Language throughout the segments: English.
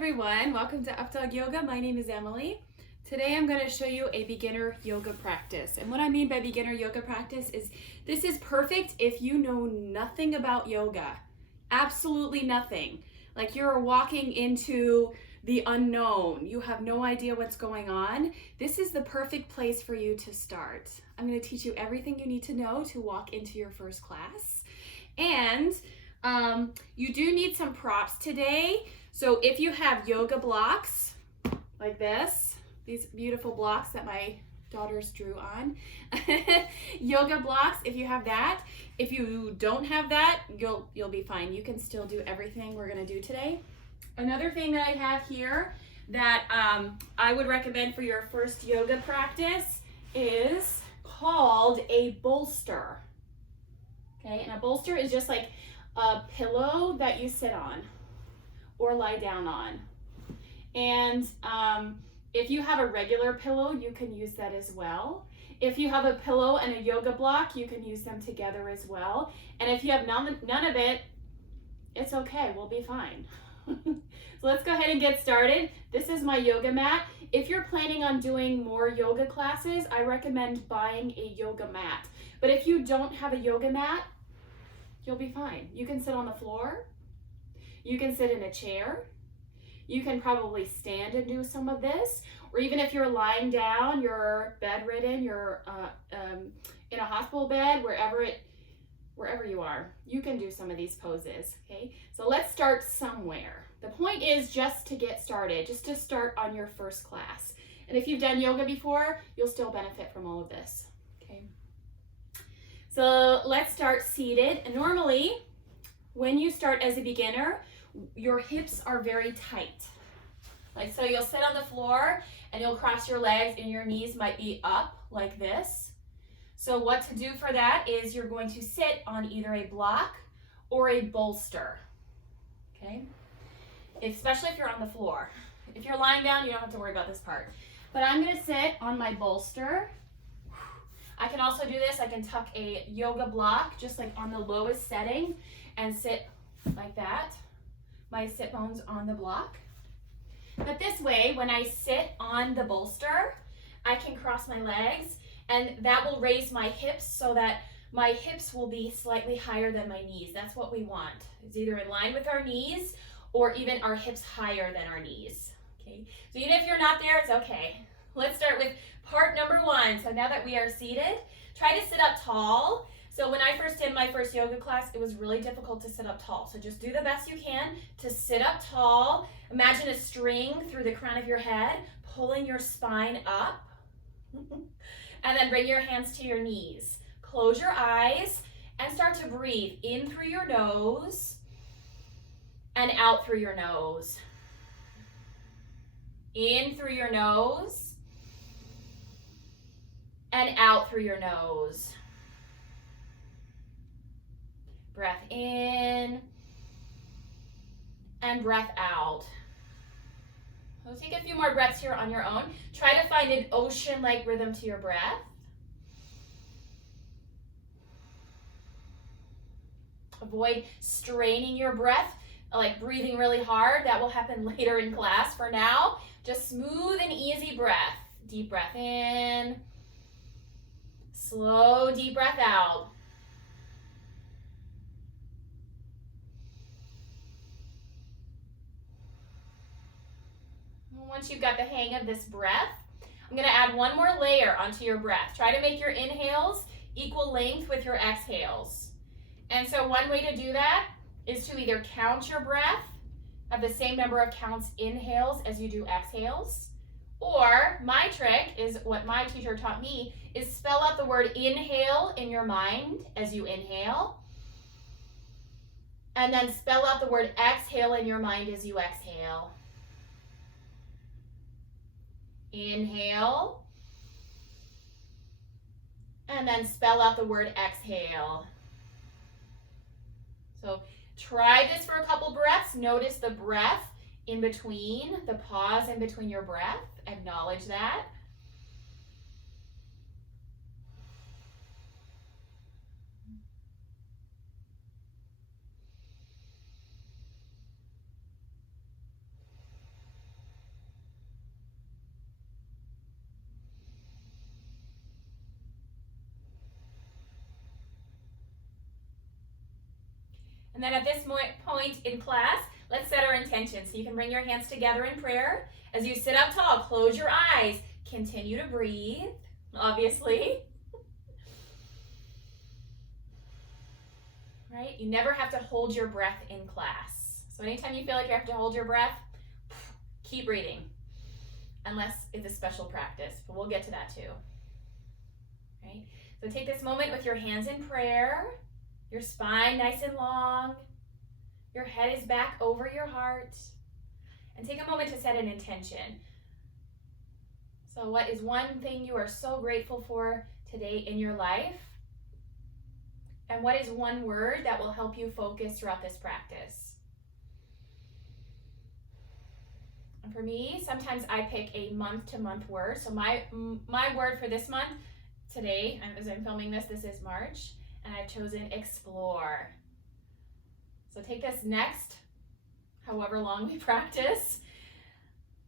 everyone, welcome to Updawg-Yoga. My name is Emily. Today I'm going to show you a beginner yoga practice. And what I mean by beginner yoga practice is this is perfect if you know nothing about yoga. Absolutely nothing. Like you're walking into the unknown. You have no idea what's going on. This is the perfect place for you to start. I'm going to teach you everything you need to know to walk into your first class. And you do need some props today. So if you have yoga blocks like this, these beautiful blocks that my daughters drew on, yoga blocks, if you have that. If you don't have that, you'll be fine. You can still do everything we're gonna do today. Another thing that I have here that I would recommend for your first yoga practice is called a bolster. Okay, and a bolster is just like a pillow that you sit on or lie down on. And if you have a regular pillow, you can use that as well. If you have a pillow and a yoga block, you can use them together as well. And if you have none of it, it's okay, we'll be fine. So let's go ahead and get started. This is my yoga mat. If you're planning on doing more yoga classes, I recommend buying a yoga mat. But if you don't have a yoga mat, you'll be fine. You can sit on the floor. You can sit in a chair. You can probably stand and do some of this. Or even if you're lying down, you're bedridden, you're in a hospital bed, wherever you are, you can do some of these poses, okay? So let's start somewhere. The point is just to get started, just to start on your first class. And if you've done yoga before, you'll still benefit from all of this, okay? So let's start seated. And normally, when you start as a beginner, your hips are very tight. Like so you'll sit on the floor and you'll cross your legs and your knees might be up like this. So what to do for that is you're going to sit on either a block or a bolster, okay? Especially if you're on the floor. If you're lying down, you don't have to worry about this part. But I'm gonna sit on my bolster. I can also do this, I can tuck a yoga block just like on the lowest setting and sit like that. My sit bones on the block. But this way, when I sit on the bolster, I can cross my legs and that will raise my hips so that my hips will be slightly higher than my knees. That's what we want. It's either in line with our knees or even our hips higher than our knees. Okay. So even if you're not there, it's okay. Let's start with part number one. So now that we are seated, try to sit up tall. So when I first did my first yoga class, it was really difficult to sit up tall. So just do the best you can to sit up tall. Imagine a string through the crown of your head, pulling your spine up. And then bring your hands to your knees. Close your eyes and start to breathe in through your nose and out through your nose. In through your nose and out through your nose. Breath in and breath out. So take a few more breaths here on your own. Try to find an ocean-like rhythm to your breath. Avoid straining your breath, like breathing really hard. That will happen later in class. For now, just smooth and easy breath. Deep breath in. Slow, deep breath out. Once you've got the hang of this breath, I'm going to add one more layer onto your breath. Try to make your inhales equal length with your exhales. And so one way to do that is to either count your breath, have the same number of counts inhales as you do exhales, or my trick is what my teacher taught me is spell out the word inhale in your mind as you inhale, and then spell out the word exhale in your mind as you exhale. Inhale, and then spell out the word exhale. So try this for a couple breaths. Notice the breath in between, the pause in between your breath. Acknowledge that. And then at this point in class, let's set our intention. So you can bring your hands together in prayer. As you sit up tall, close your eyes. Continue to breathe, obviously. Right? You never have to hold your breath in class. So anytime you feel like you have to hold your breath, keep breathing. Unless it's a special practice, but we'll get to that too. Right? So take this moment with your hands in prayer, your spine nice and long, your head is back over your heart, and take a moment to set an intention. So what is one thing you are so grateful for today in your life? And what is one word that will help you focus throughout this practice? And for me, sometimes I pick a month-to-month word. So my word for this month, today, as I'm filming this is March, and I've chosen explore. So take this next, however long we practice,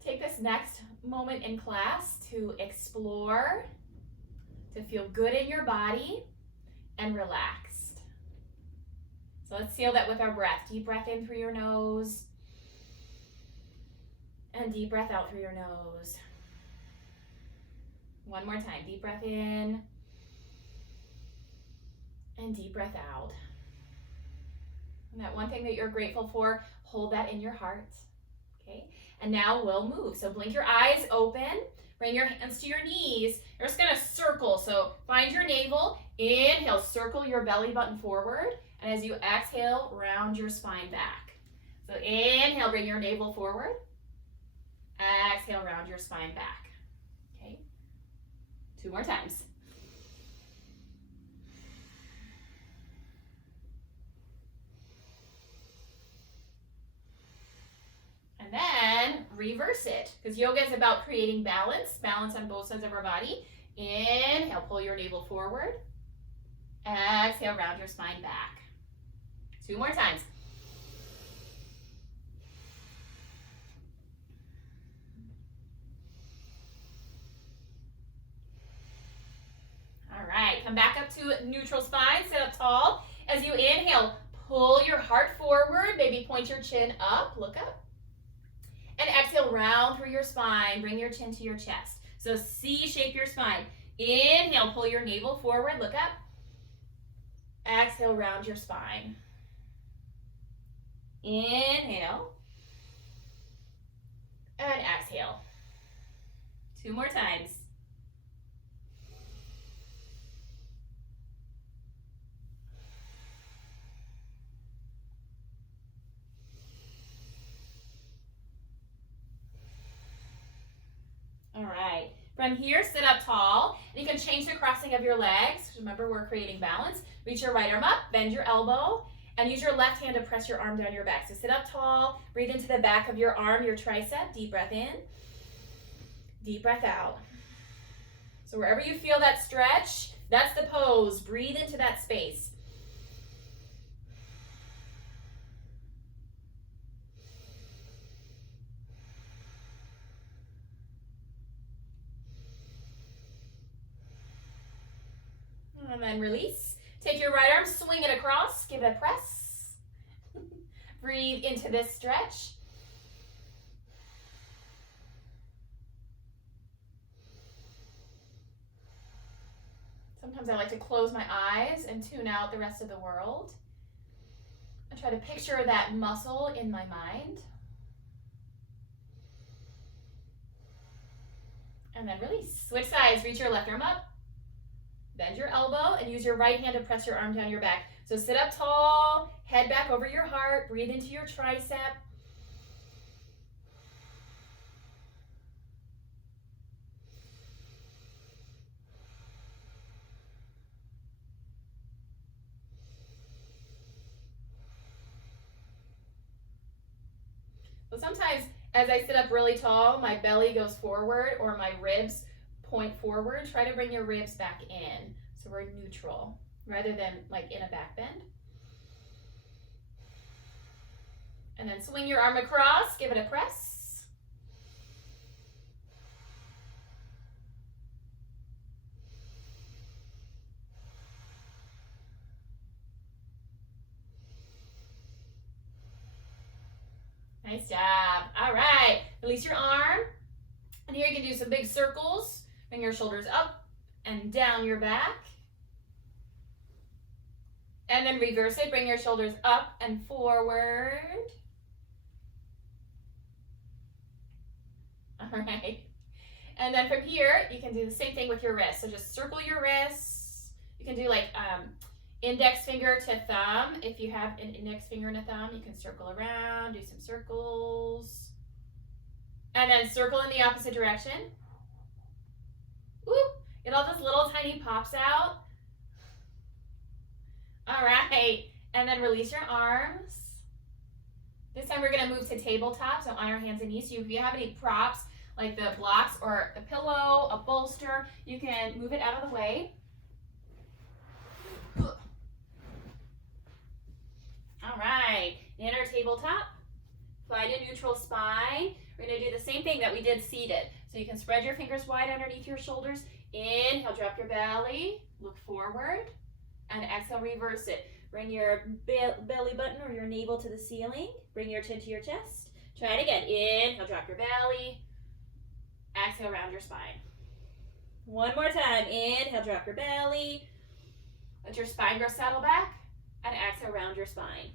take this next moment in class to explore, to feel good in your body, and relaxed. So let's seal that with our breath. Deep breath in through your nose, and deep breath out through your nose. One more time, deep breath in, and deep breath out. And that one thing that you're grateful for, hold that in your heart, okay? And now we'll move. So blink your eyes open, bring your hands to your knees. You're just gonna circle, so find your navel, inhale, circle your belly button forward, and as you exhale, round your spine back. So inhale, bring your navel forward, exhale, round your spine back, okay? 2 more times. And then reverse it, because yoga is about creating balance on both sides of our body. Inhale, pull your navel forward. Exhale, round your spine back. 2 more times. All right, come back up to neutral spine, sit up tall. As you inhale, pull your heart forward, maybe point your chin up, look up. And exhale, round through your spine, bring your chin to your chest. So C-shape your spine. Inhale, pull your navel forward, look up. Exhale, round your spine. Inhale. And exhale. 2 more times. All right, from here, sit up tall. And you can change the crossing of your legs. Remember, we're creating balance. Reach your right arm up, bend your elbow, and use your left hand to press your arm down your back. So sit up tall, breathe into the back of your arm, your tricep. Deep breath in, deep breath out. So wherever you feel that stretch, that's the pose. Breathe into that space. And then release. Take your right arm, swing it across, give it a press. Breathe into this stretch. Sometimes I like to close my eyes and tune out the rest of the world. I try to picture that muscle in my mind. And then release. Switch sides, reach your left arm up. Bend your elbow and use your right hand to press your arm down your back. So sit up tall, head back over your heart, breathe into your tricep. So sometimes as I sit up really tall, my belly goes forward or my ribs point forward. Try to bring your ribs back in. So we're neutral rather than like in a back bend. And then swing your arm across, give it a press. Nice job. All right, release your arm. And here you can do some big circles. Bring your shoulders up and down your back. And then reverse it. Bring your shoulders up and forward. All right. And then from here, you can do the same thing with your wrists. So just circle your wrists. You can do like index finger to thumb. If you have an index finger and a thumb, you can circle around, do some circles. And then circle in the opposite direction. Whoop. Get all those little tiny pops out. All right. And then release your arms. This time we're going to move to tabletop, so on our hands and knees. So if you have any props, like the blocks or a pillow, a bolster, you can move it out of the way. All right, in our tabletop, find a neutral spine. We're gonna do the same thing that we did seated. So you can spread your fingers wide underneath your shoulders. Inhale, drop your belly, look forward, and exhale, reverse it. Bring your belly button or your navel to the ceiling. Bring your chin to your chest. Try it again. Inhale, drop your belly. Exhale, round your spine. One more time. Inhale, drop your belly. Let your spine grow, settle back. And exhale, round your spine.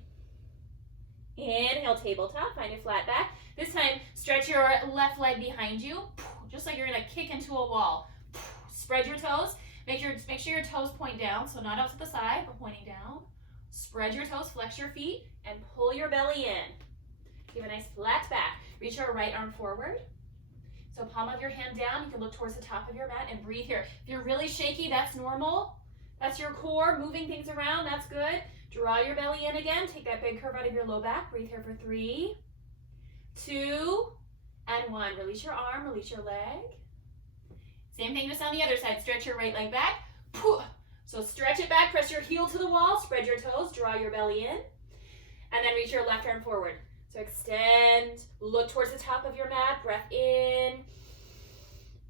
Inhale, tabletop. Find a flat back. This time, stretch your left leg behind you, just like you're going to kick into a wall. Spread your toes. Make sure your toes point down, so not out to the side, but pointing down. Spread your toes, flex your feet, and pull your belly in. Give a nice flat back. Reach your right arm forward. So palm of your hand down. You can look towards the top of your mat and breathe here. If you're really shaky, that's normal. That's your core moving things around. That's good. Draw your belly in again. Take that big curve out of your low back. Breathe here for 3, 2, and 1. Release your arm. Release your leg. Same thing just on the other side. Stretch your right leg back. So stretch it back. Press your heel to the wall. Spread your toes. Draw your belly in. And then reach your left arm forward. So extend, look towards the top of your mat, breath in,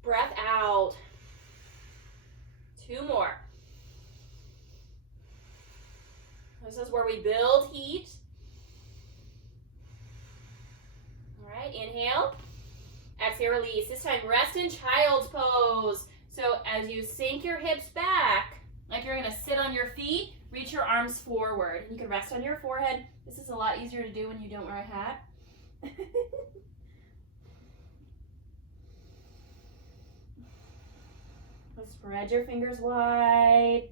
breath out. 2 more. This is where we build heat. All right, inhale, exhale, release. This time, rest in child's pose. So as you sink your hips back, like you're gonna sit on your feet, reach your arms forward. You can rest on your forehead. This is a lot easier to do when you don't wear a hat. Spread your fingers wide.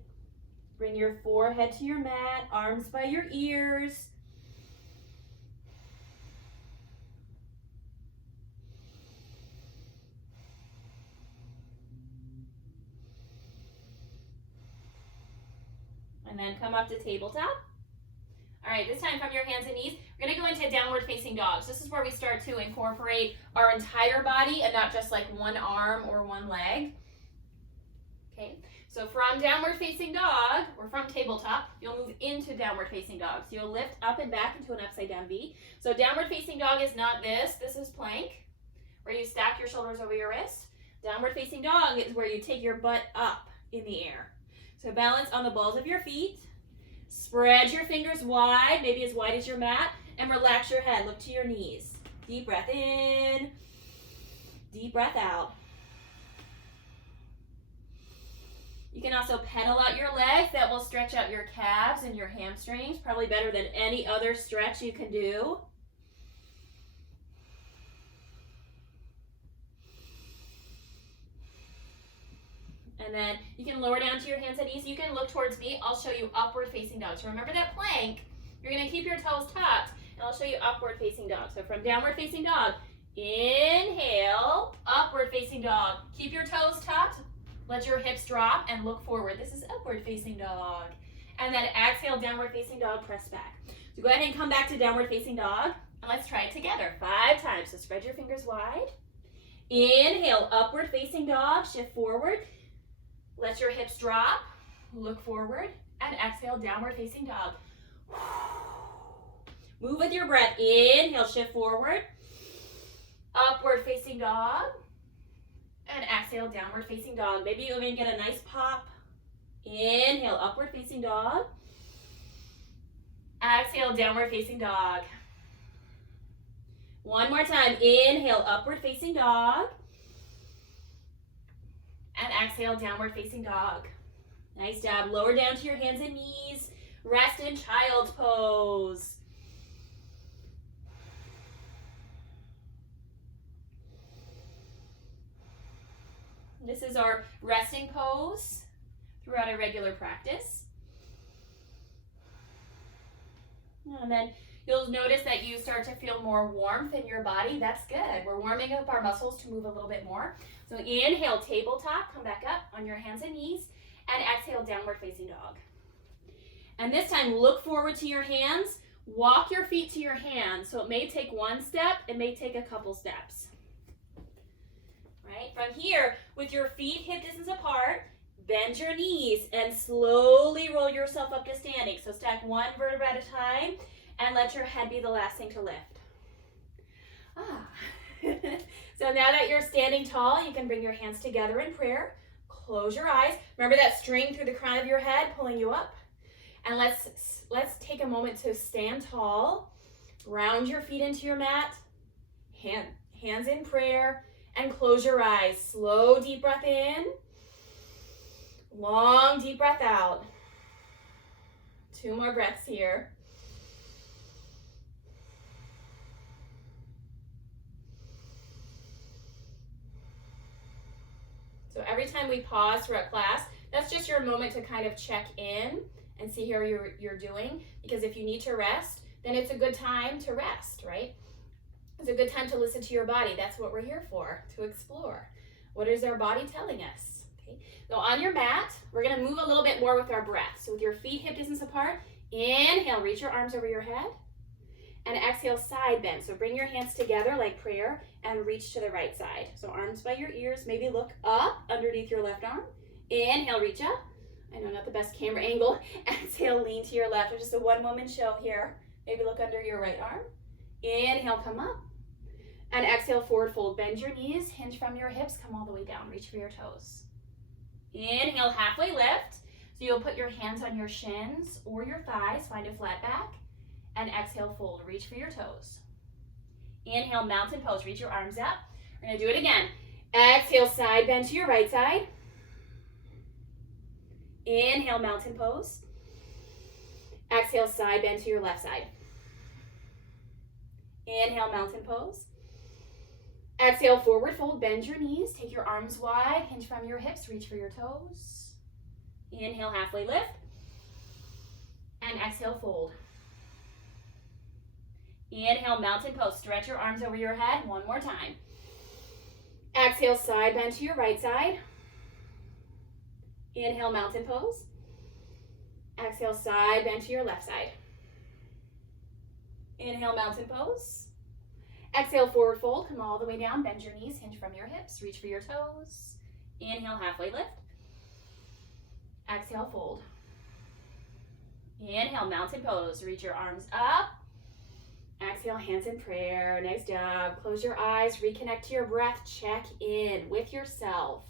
Bring your forehead to your mat, arms by your ears. And then come up to tabletop. All right, this time from your hands and knees, we're gonna go into downward facing dogs. This is where we start to incorporate our entire body and not just like one arm or one leg. Okay, so from downward facing dog, or from tabletop, you'll move into downward facing dog. So you'll lift up and back into an upside down V. So downward facing dog is not this is plank, where you stack your shoulders over your wrists. Downward facing dog is where you take your butt up in the air. So balance on the balls of your feet. Spread your fingers wide, maybe as wide as your mat, and relax your head. Look to your knees. Deep breath in, deep breath out. You can also pedal out your legs. That will stretch out your calves and your hamstrings, probably better than any other stretch you can do. And then you can lower down to your hands and knees. You can look towards me. I'll show you upward facing dog. So remember that plank. You're going to keep your toes tucked, and I'll show you upward facing dog. So from downward facing dog, inhale, upward facing dog. Keep your toes tucked. Let your hips drop and look forward. This is upward facing dog. And then exhale, downward facing dog, press back. So go ahead and come back to downward facing dog, and let's try it together 5 times. So spread your fingers wide. Inhale, upward facing dog, shift forward. Let your hips drop, look forward, and exhale, downward facing dog. Move with your breath. Inhale, shift forward. Upward facing dog. And exhale, downward facing dog. Maybe you even get a nice pop. Inhale, upward facing dog. Exhale, downward facing dog. One more time. Inhale, upward facing dog. And exhale, downward facing dog. Nice job. Lower down to your hands and knees. Rest in child pose. This is our resting pose throughout our regular practice. And then you'll notice that you start to feel more warmth in your body. That's good. We're warming up our muscles to move a little bit more. So inhale, tabletop, come back up on your hands and knees, and exhale, downward facing dog. And this time, look forward to your hands. Walk your feet to your hands. So it may take one step, it may take a couple steps. Right? From here, with your feet hip distance apart, bend your knees and slowly roll yourself up to standing. So stack one vertebra at a time and let your head be the last thing to lift. So now that you're standing tall, you can bring your hands together in prayer. Close your eyes. Remember that string through the crown of your head pulling you up. And let's take a moment to stand tall. Round your feet into your mat. Hands in prayer. And close your eyes. Slow, deep breath in. Long, deep breath out. 2 more breaths here. So every time we pause throughout class, that's just your moment to kind of check in and see how you're doing. Because if you need to rest, then it's a good time to rest, right? It's a good time to listen to your body. That's what we're here for, to explore. What is our body telling us? Okay. So on your mat, we're going to move a little bit more with our breath. So with your feet hip distance apart, inhale, reach your arms over your head. And exhale, side bend. So bring your hands together like prayer and reach to the right side. So arms by your ears, maybe look up underneath your left arm. Inhale, reach up. I know, not the best camera angle. Exhale, lean to your left. It's just a one-moment show here. Maybe look under your right arm. Inhale, come up. And exhale, forward fold. Bend your knees, hinge from your hips, come all the way down. Reach for your toes. Inhale, halfway lift. So you'll put your hands on your shins or your thighs. Find a flat back. And exhale, fold. Reach for your toes. Inhale, mountain pose. Reach your arms up. We're going to do it again. Exhale, side bend to your right side. Inhale, mountain pose. Exhale, side bend to your left side. Inhale, mountain pose. Exhale, forward fold. Bend your knees. Take your arms wide. Hinge from your hips. Reach for your toes. Inhale, halfway lift. And exhale, fold. Inhale, mountain pose. Stretch your arms over your head. One more time. Exhale, side bend to your right side. Inhale, mountain pose. Exhale, side bend to your left side. Inhale, mountain pose. Exhale, forward fold. Come all the way down. Bend your knees. Hinge from your hips. Reach for your toes. Inhale, halfway lift. Exhale, fold. Inhale, mountain pose. Reach your arms up. Exhale, hands in prayer. Nice job. Close your eyes. Reconnect to your breath. Check in with yourself.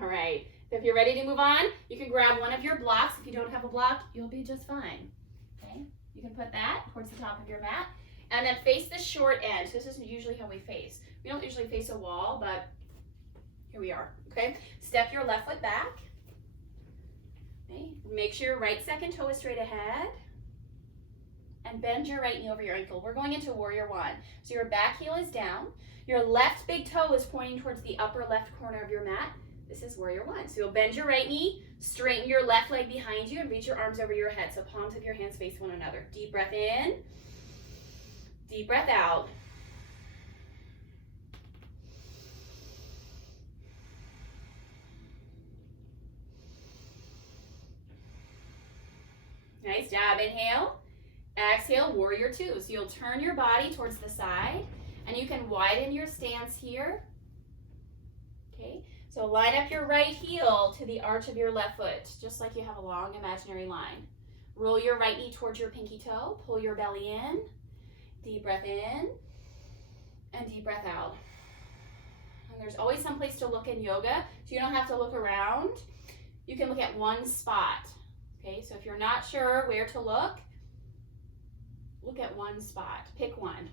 All right. So if you're ready to move on, you can grab one of your blocks. If you don't have a block, you'll be just fine. Okay? You can put that towards the top of your mat. And then face the short end. So this is usually how we face. We don't usually face a wall, but here we are. Okay? Step your left foot back. Okay? Make sure your right second toe is straight ahead. And bend your right knee over your ankle. We're going into warrior one. So your back heel is down. Your left big toe is pointing towards the upper left corner of your mat. This is warrior one. So you'll bend your right knee, straighten your left leg behind you, and reach your arms over your head. So palms of your hands face one another. Deep breath in. Deep breath out. Nice job. Inhale. Exhale, warrior two. So you'll turn your body towards the side, and you can widen your stance here. Okay. So line up your right heel to the arch of your left foot, just like you have a long imaginary line. Roll your right knee towards your pinky toe. Pull your belly in. Deep breath in. And deep breath out. And there's always some place to look in yoga, so you don't have to look around. you can look at one spot. Okay, so if you're not sure where to look at one spot, pick one.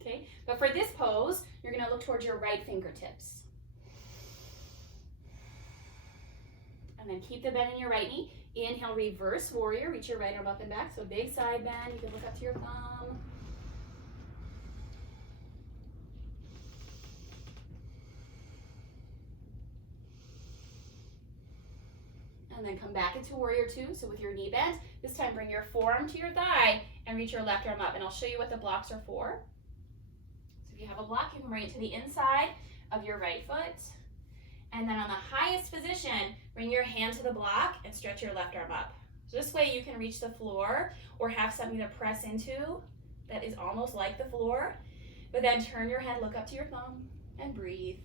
Okay, but for this pose, you're gonna look towards your right fingertips. And then keep the bend in your right knee. Inhale, reverse warrior, reach your right arm up and back. So big side bend, you can look up to your thumb. And then come back into warrior two. So with your knee bent, this time bring your forearm to your thigh and reach your left arm up. And I'll show you what the blocks are for. So if you have a block, you can bring it to the inside of your right foot. And then on the highest position, bring your hand to the block and stretch your left arm up. So this way you can reach the floor or have something to press into that is almost like the floor. But then turn your head, look up to your thumb, and breathe.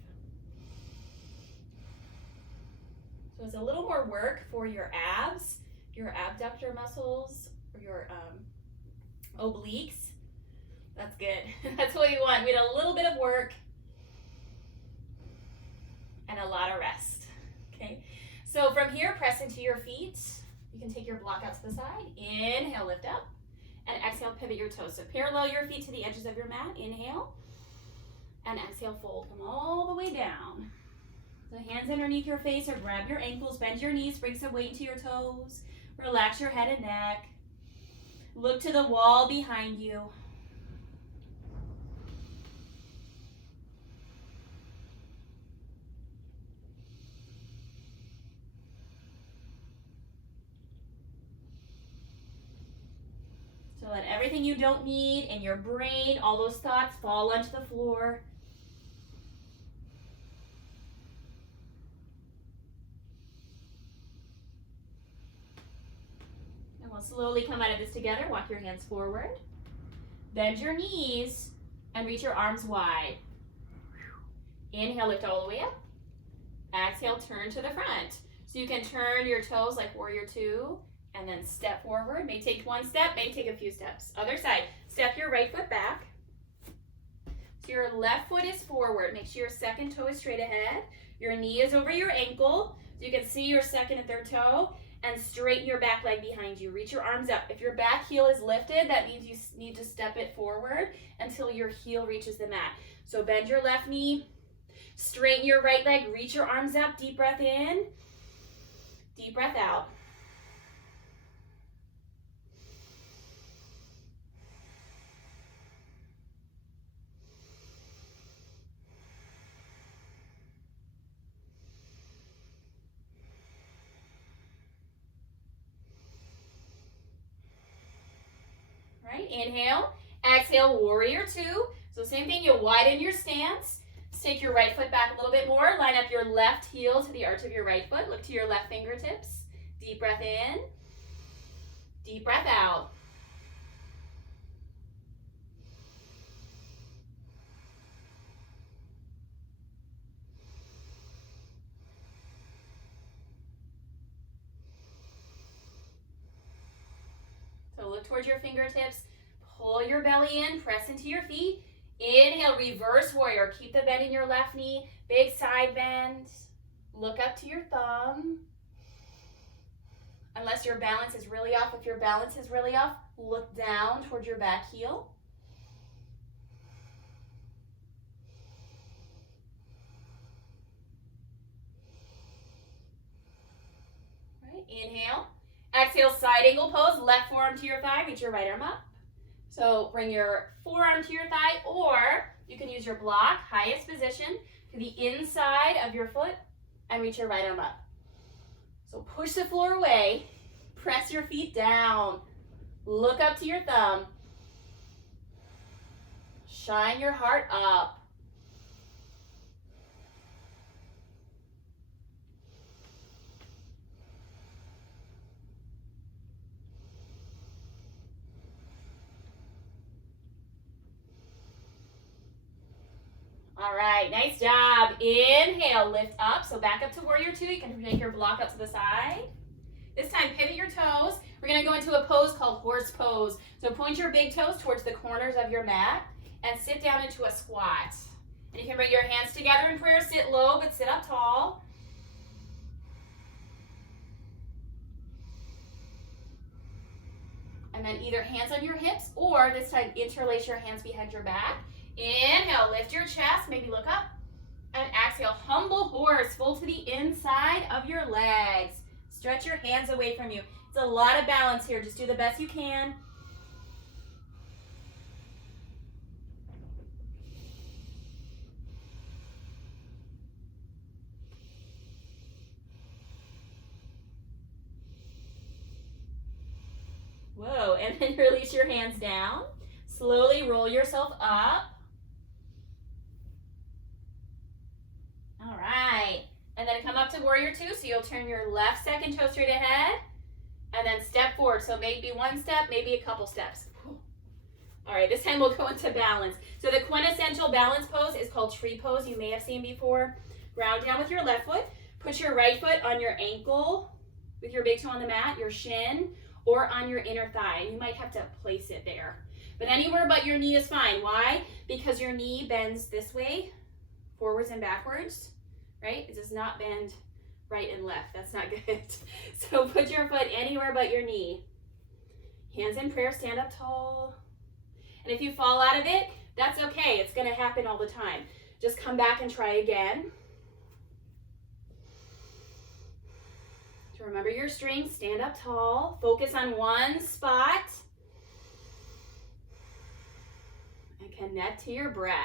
So it's a little more work for your abs, your abductor muscles, or your obliques. That's good. That's what we want. We need a little bit of work and a lot of rest. Okay, so from here, press into your feet. You can take your block out to the side. Inhale, lift up, and exhale, pivot your toes. So parallel your feet to the edges of your mat. Inhale, and exhale, fold. Come all the way down. So hands underneath your face or grab your ankles, bend your knees, bring some weight into your toes. Relax your head and neck. Look to the wall behind you. So let everything you don't need in your brain, all those thoughts, fall onto the floor. And we'll slowly come out of this together. Walk your hands forward. Bend your knees and reach your arms wide. Inhale, lift all the way up. Exhale, turn to the front. So you can turn your toes like warrior two. And then step forward. May take one step, may take a few steps. Other side. Step your right foot back. So your left foot is forward. Make sure your second toe is straight ahead. Your knee is over your ankle. So you can see your second and third toe. And straighten your back leg behind you. Reach your arms up. If your back heel is lifted, that means you need to step it forward until your heel reaches the mat. So bend your left knee. Straighten your right leg. Reach your arms up. Deep breath in. Deep breath out. Right, inhale, exhale, warrior two. So same thing, you widen your stance. Take your right foot back a little bit more. Line up your left heel to the arch of your right foot. Look to your left fingertips. Deep breath in. Deep breath out. So look towards your fingertips. Pull your belly in. Press into your feet. Inhale, reverse warrior. Keep the bend in your left knee. Big side bend. Look up to your thumb. Unless your balance is really off. If your balance is really off, look down towards your back heel. Right, inhale. Exhale, side angle pose. Left forearm to your thigh. Reach your right arm up. So bring your forearm to your thigh, or you can use your block, highest position, to the inside of your foot and reach your right arm up. So push the floor away, press your feet down, look up to your thumb, shine your heart up. All right, nice job. Inhale, lift up. So back up to warrior two. You can take your block up to the side. This time, pivot your toes. We're gonna go into a pose called horse pose. So point your big toes towards the corners of your mat and sit down into a squat. And you can bring your hands together in prayer. Sit low, but sit up tall. And then either hands on your hips or this time interlace your hands behind your back. Inhale, lift your chest, maybe look up. And exhale, humble horse, full to the inside of your legs. Stretch your hands away from you. It's a lot of balance here. Just do the best you can. Whoa, and then release your hands down. Slowly roll yourself up. All right, and then come up to warrior two. So you'll turn your left second toe straight ahead and then step forward. So maybe one step, maybe a couple steps. All right, this time we'll go into balance. So the quintessential balance pose is called tree pose. You may have seen before. Ground down with your left foot. Put your right foot on your ankle with your big toe on the mat, your shin, or on your inner thigh. You might have to place it there. But anywhere but your knee is fine. Why? Because your knee bends this way, forwards and backwards, right? It does not bend right and left. That's not good. So put your foot anywhere but your knee. Hands in prayer, stand up tall. And if you fall out of it, that's okay. It's gonna happen all the time. Just come back and try again. To remember your strength, stand up tall. Focus on one spot. And connect to your breath.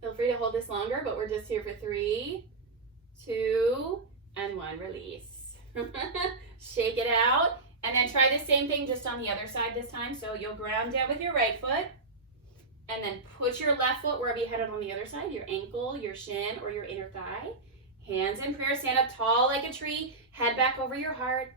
Feel free to hold this longer, but we're just here for 3, 2, and 1. Release. Shake it out. And then try the same thing just on the other side this time. So you'll ground down with your right foot. And then put your left foot wherever you had it on the other side. Your ankle, your shin, or your inner thigh. Hands in prayer. Stand up tall like a tree. Head back over your heart.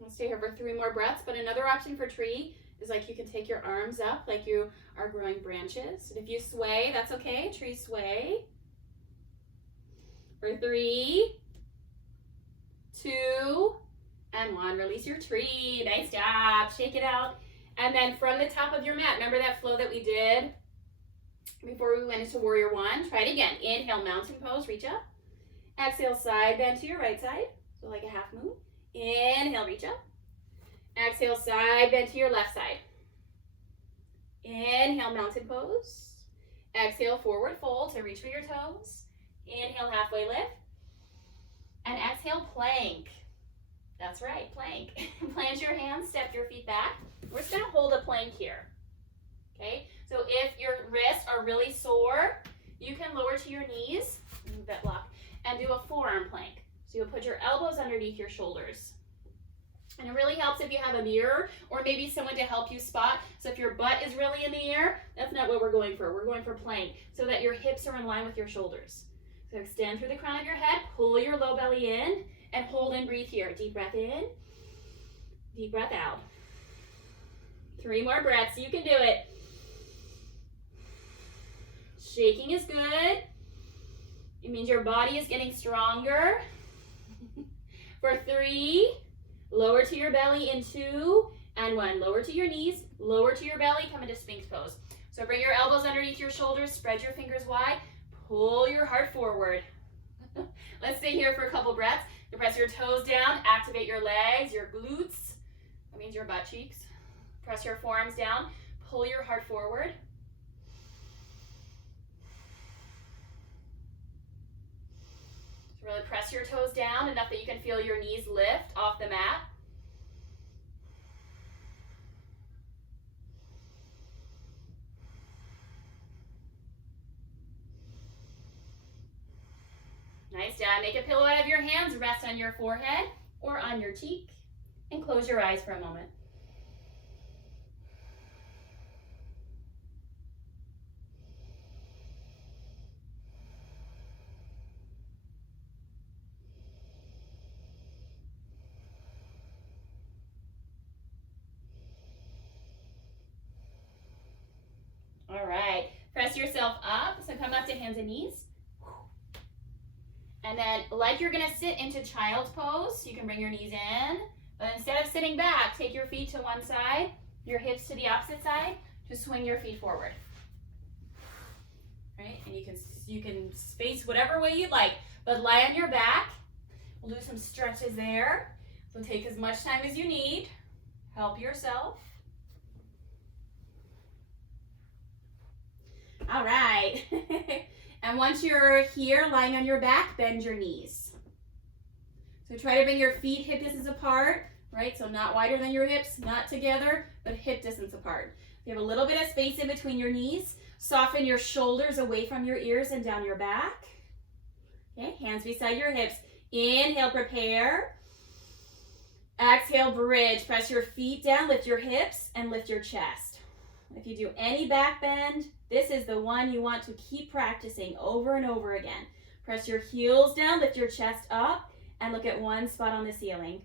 We'll stay here for 3 more breaths, but another option for tree is like you can take your arms up like you are growing branches. And if you sway, that's okay. Tree sway. For 3, 2, and 1. Release your tree. Nice job. Shake it out. And then from the top of your mat, remember that flow that we did before we went into warrior one? Try it again. Inhale, mountain pose. Reach up. Exhale, side bend to your right side. So like a half moon. Inhale, reach up. Exhale, side bend to your left side. Inhale, mountain pose. Exhale, forward fold to reach for your toes. Inhale, halfway lift. And exhale, plank. That's right, plank. Plant your hands, step your feet back. We're just gonna hold a plank here. Okay, so if your wrists are really sore, you can lower to your knees, move that block, and do a forearm plank. So you'll put your elbows underneath your shoulders. And it really helps if you have a mirror or maybe someone to help you spot. So if your butt is really in the air, that's not what we're going for. We're going for plank so that your hips are in line with your shoulders. So extend through the crown of your head, pull your low belly in, and hold and breathe here. Deep breath in, deep breath out. 3 more breaths, you can do it. Shaking is good. It means your body is getting stronger. For 3, lower to your belly in 2, and 1. Lower to your knees, lower to your belly, come into Sphinx Pose. So bring your elbows underneath your shoulders, spread your fingers wide, pull your heart forward. Let's stay here for a couple breaths. You press your toes down, activate your legs, your glutes. That means your butt cheeks. Press your forearms down, pull your heart forward. Really press your toes down enough that you can feel your knees lift off the mat. Nice job. Make a pillow out of your hands. Rest on your forehead or on your cheek. And close your eyes for a moment. All right. Press yourself up. So come up to hands and knees. And then like you're going to sit into child's pose, you can bring your knees in. But instead of sitting back, take your feet to one side, your hips to the opposite side. Just swing your feet forward. Right? And you can space whatever way you like, but lie on your back. We'll do some stretches there. So take as much time as you need. Help yourself. All right. And once you're here, lying on your back, bend your knees. So try to bring your feet hip distance apart, right? So not wider than your hips, not together, but hip distance apart. You have a little bit of space in between your knees. Soften your shoulders away from your ears and down your back. Okay, hands beside your hips. Inhale, prepare. Exhale, bridge. Press your feet down, lift your hips, and lift your chest. If you do any back bend, this is the one you want to keep practicing over and over again. Press your heels down, lift your chest up, and look at one spot on the ceiling.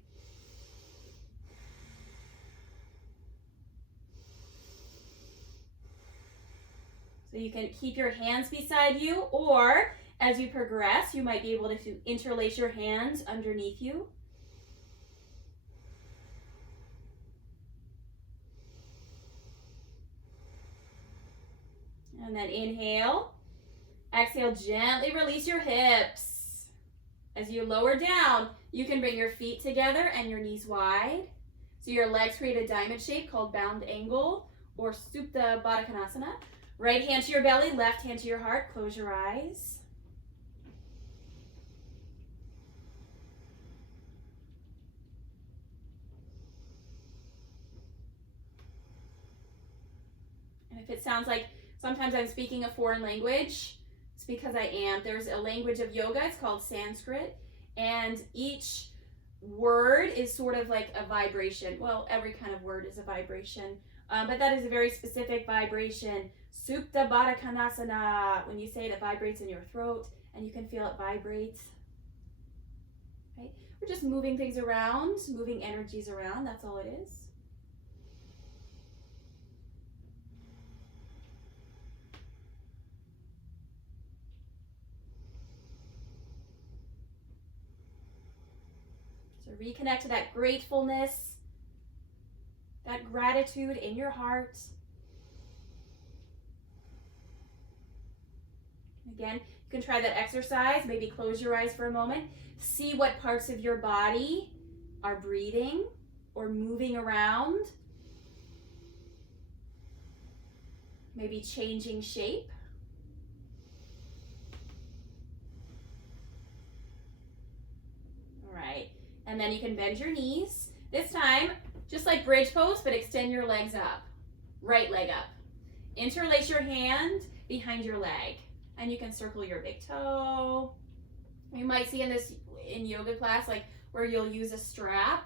So you can keep your hands beside you, or as you progress, you might be able to interlace your hands underneath you. And then inhale. Exhale, gently release your hips. As you lower down, you can bring your feet together and your knees wide. So your legs create a diamond shape called bound angle or Supta Baddha Konasana. Right hand to your belly, left hand to your heart. Close your eyes. And if it sounds like sometimes I'm speaking a foreign language, it's because I am. There's a language of yoga, it's called Sanskrit, and each word is sort of like a vibration. Well, every kind of word is a vibration, but that is a very specific vibration. Supta Baddha Konasana. When you say it, it vibrates in your throat, and you can feel it vibrate. Right? We're just moving things around, moving energies around. That's all it is. So reconnect to that gratefulness, that gratitude in your heart. Again, you can try that exercise. Maybe close your eyes for a moment. See what parts of your body are breathing or moving around. Maybe changing shape. All right. And then you can bend your knees. This time, just like bridge pose, but extend your legs up. Right leg up. Interlace your hand behind your leg. And you can circle your big toe. You might see in yoga class, like where you'll use a strap.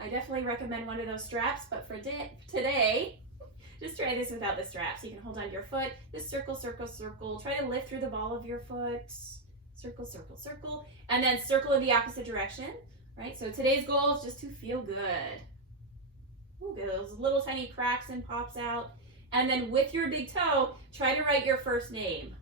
I definitely recommend one of those straps, but for today, just try this without the strap. So you can hold on to your foot, just circle, circle, circle. Try to lift through the ball of your foot. Circle, circle, circle. And then circle in the opposite direction, right? So today's goal is just to feel good. Ooh, get those little tiny cracks and pops out. And then with your big toe, try to write your first name.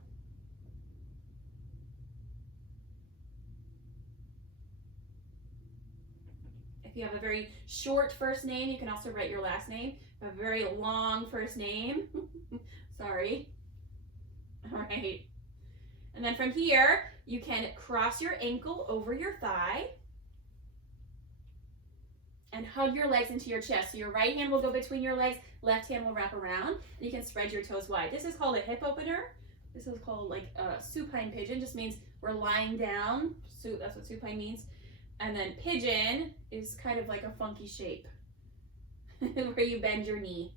If you have a very short first name, you can also write your last name. A very long first name. Sorry. All right. And then from here, you can cross your ankle over your thigh and hug your legs into your chest. So your right hand will go between your legs, left hand will wrap around, and you can spread your toes wide. This is called a hip opener. This is called like a supine pigeon. Just means we're lying down. So that's what supine means. And then pigeon is kind of like a funky shape where you bend your knee.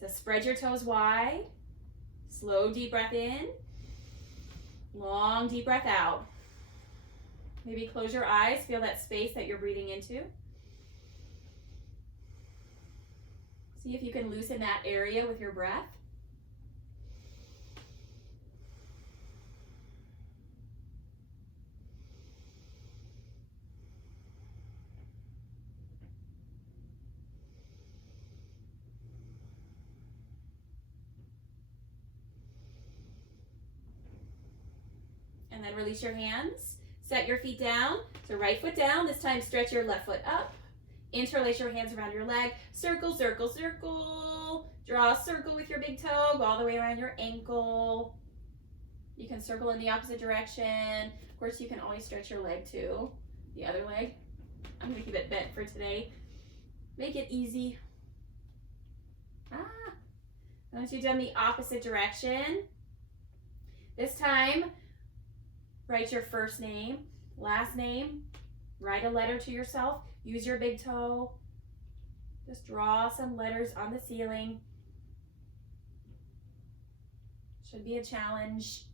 So spread your toes wide. Slow, deep breath in. Long, deep breath out. Maybe close your eyes, feel that space that you're breathing into. See if you can loosen that area with your breath. And then release your hands. Set your feet down. So right foot down. This time stretch your left foot up. Interlace your hands around your leg. Circle, circle, circle. Draw a circle with your big toe. Go all the way around your ankle. You can circle in the opposite direction. Of course, you can always stretch your leg too. The other leg. I'm going to keep it bent for today. Make it easy. Once you've done the opposite direction, this time, write your first name, last name, write a letter to yourself, use your big toe, just draw some letters on the ceiling. Should be a challenge.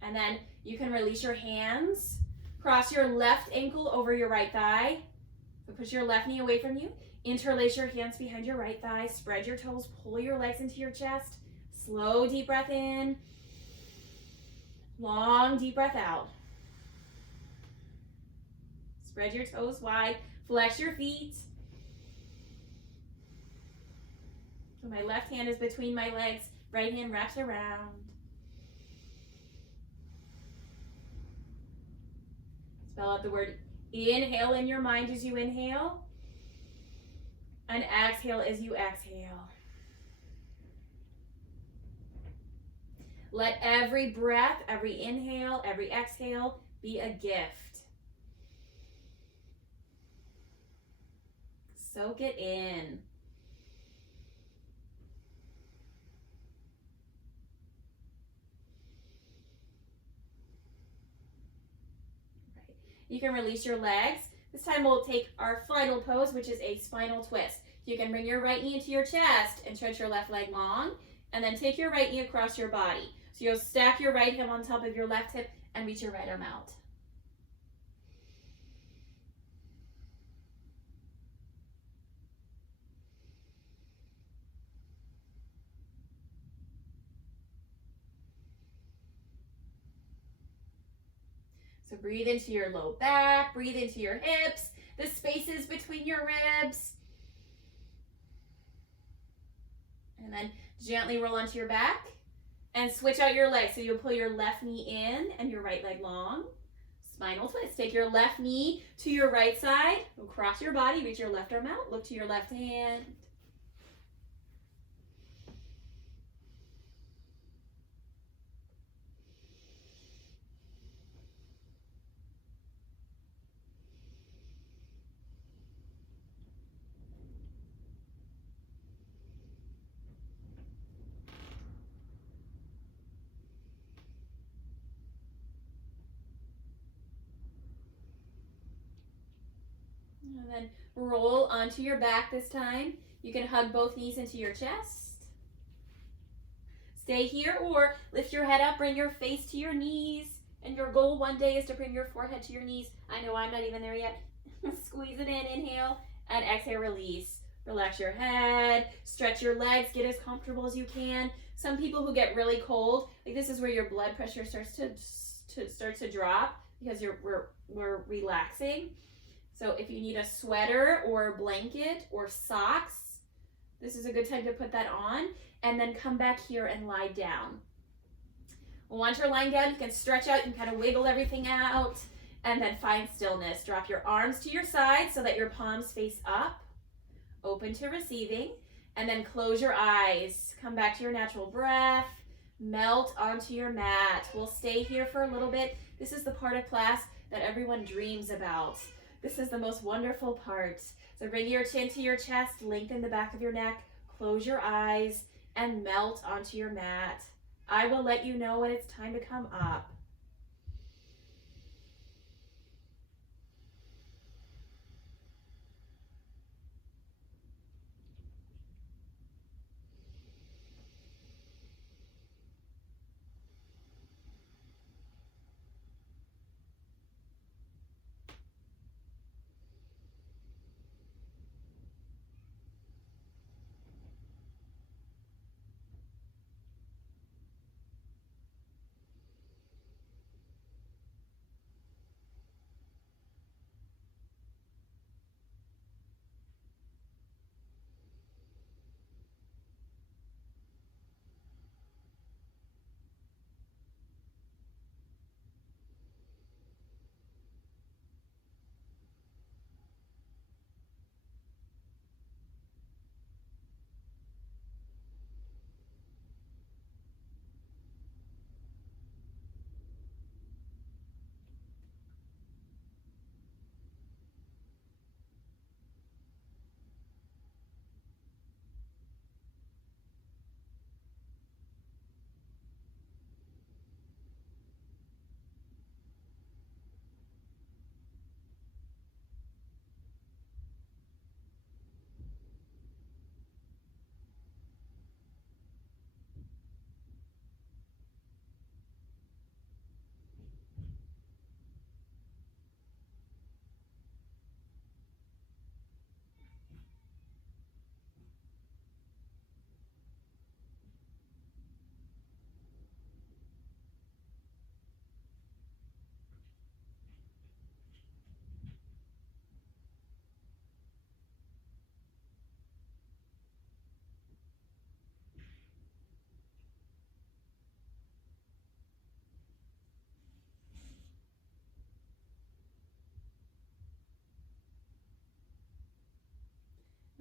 And then you can release your hands, cross your left ankle over your right thigh, so push your left knee away from you. Interlace your hands behind your right thigh. Spread your toes. Pull your legs into your chest. Slow, deep breath in. Long, deep breath out. Spread your toes wide. Flex your feet. So my left hand is between my legs. Right hand wraps around. Spell out the word inhale in your mind as you inhale. And exhale as you exhale. Let every breath, every inhale, every exhale be a gift. Soak it in. Right. You can release your legs. This time we'll take our final pose, which is a spinal twist. You can bring your right knee into your chest and stretch your left leg long, and then take your right knee across your body. So you'll stack your right hip on top of your left hip and reach your right arm out. So breathe into your low back, breathe into your hips, the spaces between your ribs. And then gently roll onto your back and switch out your legs. So you'll pull your left knee in and your right leg long. Spinal twist. Take your left knee to your right side. Across your body, reach your left arm out. Look to your left hand. And then roll onto your back this time. You can hug both knees into your chest. Stay here or lift your head up, bring your face to your knees. And your goal one day is to bring your forehead to your knees. I know I'm not even there yet. Squeeze it in, inhale, and exhale, release. Relax your head, stretch your legs, get as comfortable as you can. Some people who get really cold, like this is where your blood pressure starts to drop because we're relaxing. So if you need a sweater or a blanket or socks, this is a good time to put that on and then come back here and lie down. Once you're lying down, you can stretch out, you can kind of wiggle everything out and then find stillness. Drop your arms to your side so that your palms face up, open to receiving, and then close your eyes. Come back to your natural breath, melt onto your mat. We'll stay here for a little bit. This is the part of class that everyone dreams about. This is the most wonderful part. So bring your chin to your chest, lengthen the back of your neck, close your eyes, and melt onto your mat. I will let you know when it's time to come up.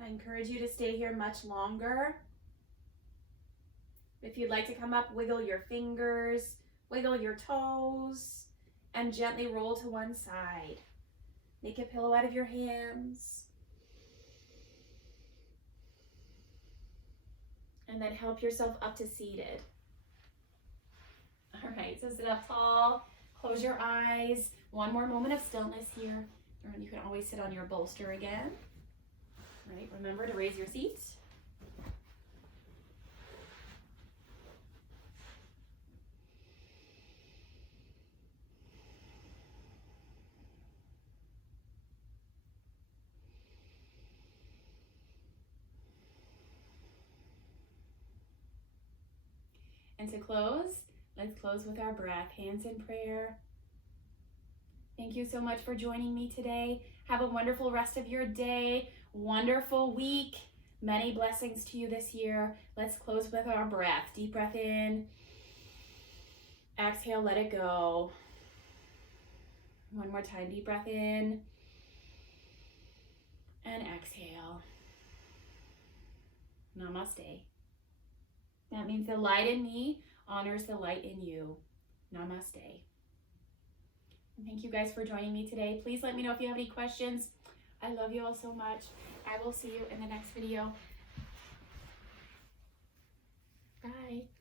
encourage you to stay here much longer. If you'd like to come up, wiggle your fingers, wiggle your toes, and gently roll to one side. Make a pillow out of your hands. And then help yourself up to seated. All right, so sit up tall, close your eyes. One more moment of stillness here. Or you can always sit on your bolster again. All right, remember to raise your seat. And to close, let's close with our breath, hands in prayer. Thank you so much for joining me today. Have a wonderful rest of your day, wonderful week. Many blessings to you this year. Let's close with our breath. Deep breath in. Exhale, let it go. One more time, deep breath in. And exhale. Namaste. That means the light in me honors the light in you. Namaste. And thank you guys for joining me today. Please let me know if you have any questions. I love you all so much. I will see you in the next video. Bye.